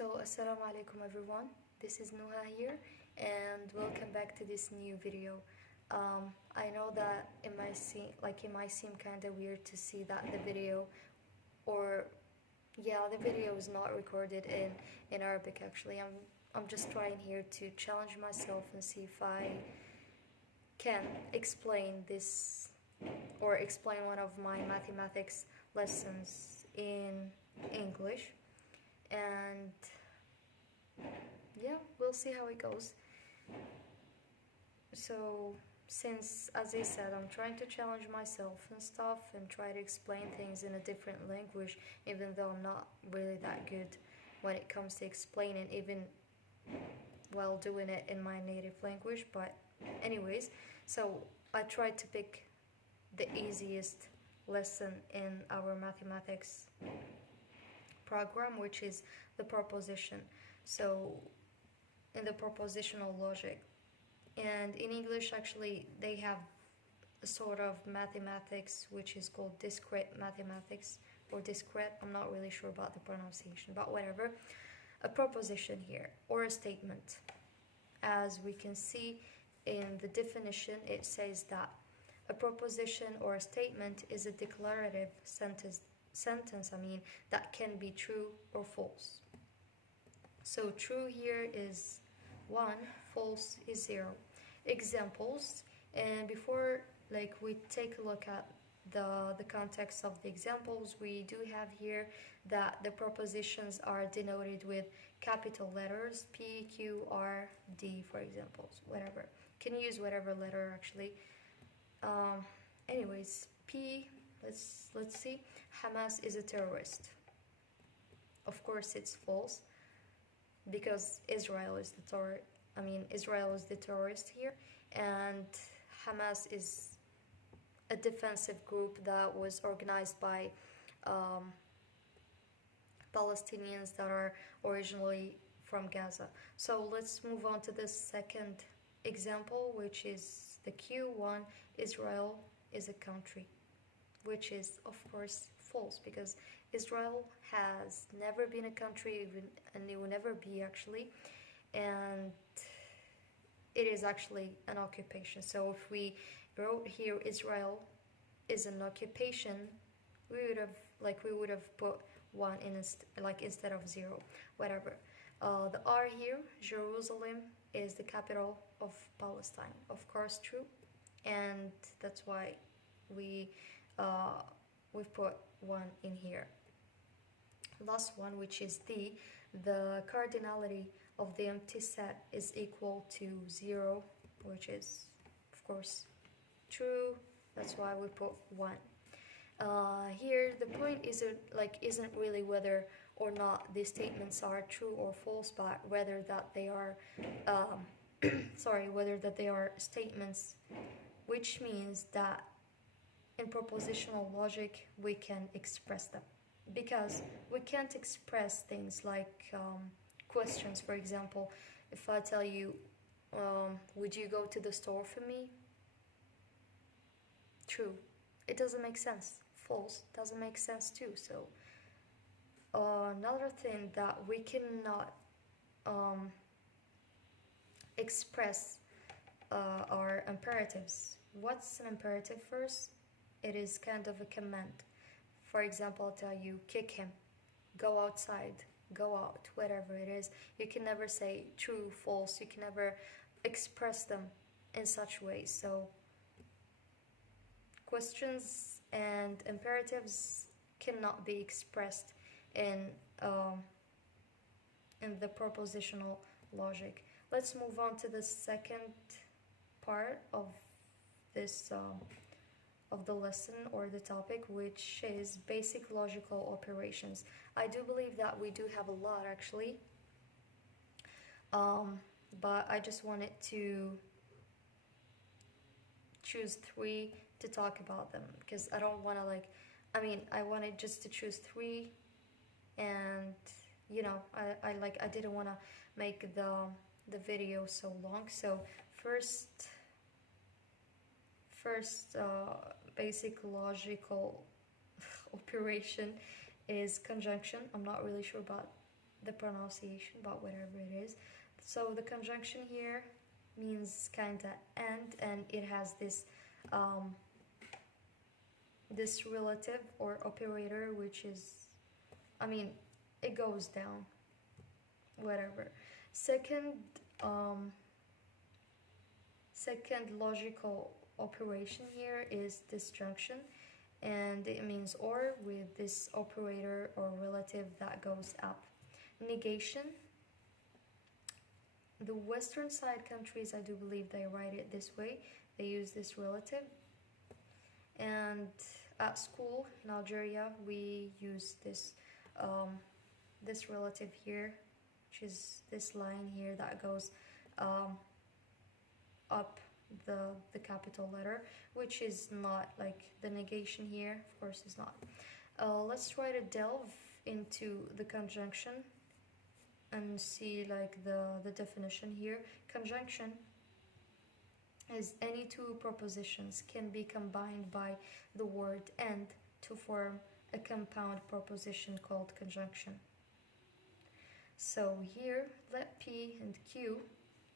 So, assalamu alaikum everyone. This is Nuha here, and welcome back to this new video. I know that it might seem kind of weird to see that the video, or the video is not recorded in Arabic. Actually, I'm just trying here to challenge myself and see if I can explain this or explain one of my mathematics lessons in English. And we'll see how it goes. So, since, as I said, I'm trying to challenge myself and stuff and try to explain things in a different language, even though I'm not really that good when it comes to explaining, even while doing it in my native language. But anyways, so I tried to pick the easiest lesson in our mathematics program, which is the proposition. So in the propositional logic, and in English actually they have a sort of mathematics which is called discrete mathematics, or discrete, I'm not really sure about the pronunciation, but whatever. A proposition here, or a statement. As we can see in the definition, it says that a proposition or a statement is a declarative sentence that can be true or false. So true here is 1, false is 0. Examples, and before we take a look at the context of the examples, we do have here that the propositions are denoted with capital letters P, Q, R, D, for examples, whatever. Can use whatever letter actually. Anyways, P, let's see. Hamas is a terrorist. Of course it's false, because Israel is the terrorist here, and Hamas is a defensive group that was organized by Palestinians that are originally from Gaza. So let's move on to the second example, which is the Q1. Israel is a country, which is of course false, because Israel has never been a country, and it will never be actually, and it is actually an occupation. So if we wrote here Israel is an occupation, we would have put 1 instead of 0, whatever. The R here, Jerusalem is the capital of Palestine, of course true, and that's why we've put 1 in here. Last one, which is D, the cardinality of the empty set is equal to 0, which is of course true, that's why we put 1. Here the point isn't really whether or not these statements are true or false, but whether that they are whether that they are statements, which means that in propositional logic we can express them, because we can't express things like questions. For example, if I tell you, would you go to the store for me? True, it doesn't make sense. False, doesn't make sense too. So another thing that we cannot express are imperatives. What's an imperative first? It is kind of a command. For example, I'll tell you, kick him, go outside, go out, whatever it is. You can never say true, false. You can never express them in such ways. So questions and imperatives cannot be expressed in the propositional logic. Let's move on to the second part of this of the lesson or the topic, which is basic logical operations. I do believe that we do have a lot actually, but I just wanted to choose 3 to talk about them, because I don't want to I wanted just to choose 3, and I didn't want to make the video so long. So first basic logical operation is conjunction. I'm not really sure about the pronunciation, but whatever it is. So the conjunction here means kind of and it has this this relative or operator, which is, I mean, it goes down, whatever. Second, second logical operation here is disjunction, and it means or with this operator or relative that goes up. Negation. The western side countries, I do believe they write it this way. They use this relative. And at school in Algeria, we use this this relative here, which is this line here that goes up the capital letter, which is not like the negation here, of course is not. Let's try to delve into the conjunction and see like the definition here. Conjunction is any two propositions can be combined by the word and to form a compound proposition called conjunction. So here, let P and Q,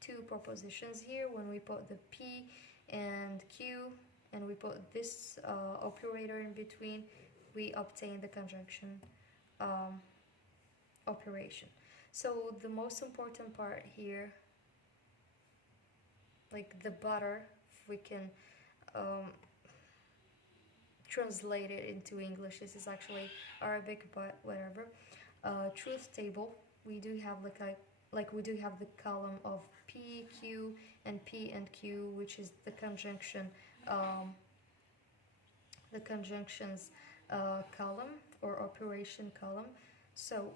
two propositions here, when we put the P and Q and we put this operator in between, we obtain the conjunction operation. So the most important part here, like the butter, if we can translate it into English, this is actually Arabic, but whatever. Truth table, we do have like we do have the column of P, Q, and P and Q, which is the conjunction, the conjunctions column or operation column. So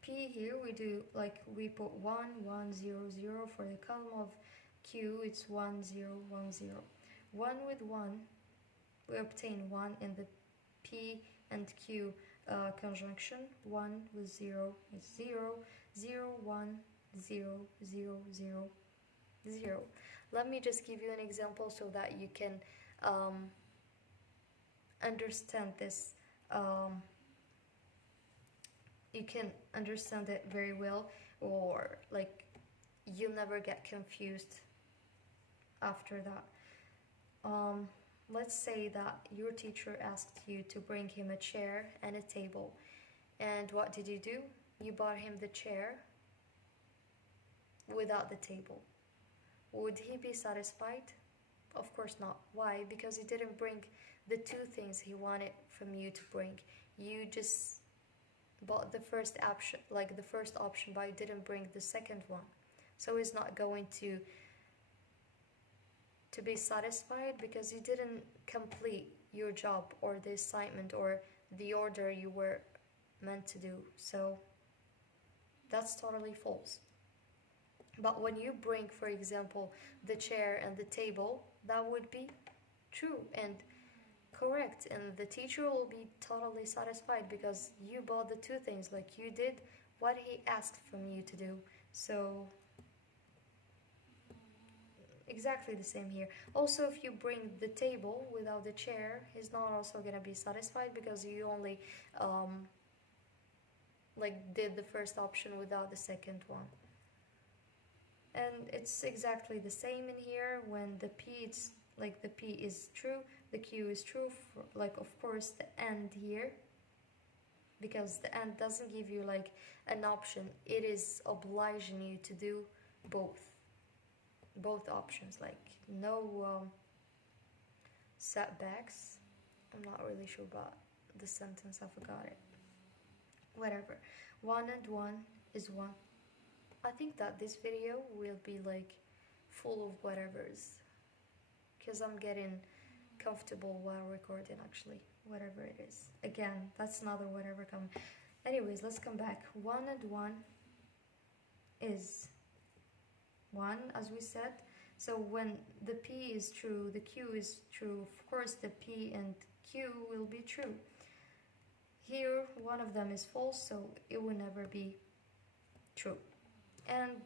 P here we do like we put 1 1 0 0 for the column of Q. It's 1 0 1 0. 1 with 1, we obtain 1 in the P and Q conjunction. 1 with 0 is 0 0 1 0 0 0 0. Let me just give you an example so that you can understand this. You can understand it very well, or like you'll never get confused after that. Let's say that your teacher asked you to bring him a chair and a table, and what did you do? You bought him the chair without the table. Would he be satisfied? Of course not. Why? Because he didn't bring the two things he wanted from you to bring. You just bought the first option, like the first option, but you didn't bring the second one. So he's not going to be satisfied because you didn't complete your job or the assignment or the order you were meant to do. So that's totally false. But when you bring, for example, the chair and the table, that would be true and correct, and the teacher will be totally satisfied because you bought the two things, like you did what he asked from you to do. So exactly the same here. Also, if you bring the table without the chair, he's not also gonna be satisfied because you only like did the first option without the second one. And it's exactly the same in here. When the P, it's like the P is true, the Q is true, like of course the and here, because the and doesn't give you like an option, it is obliging you to do both options, like no setbacks. I'm not really sure about the sentence, I forgot it. Whatever. 1 and 1 is 1. I think that this video will be like full of whatevers, because I'm getting comfortable while recording, actually, whatever it is. Again, that's another whatever come. Anyways, let's come back. 1 and 1 is 1, as we said. So when the P is true, the Q is true, of course the P and Q will be true. Here, one of them is false, so it will never be true. And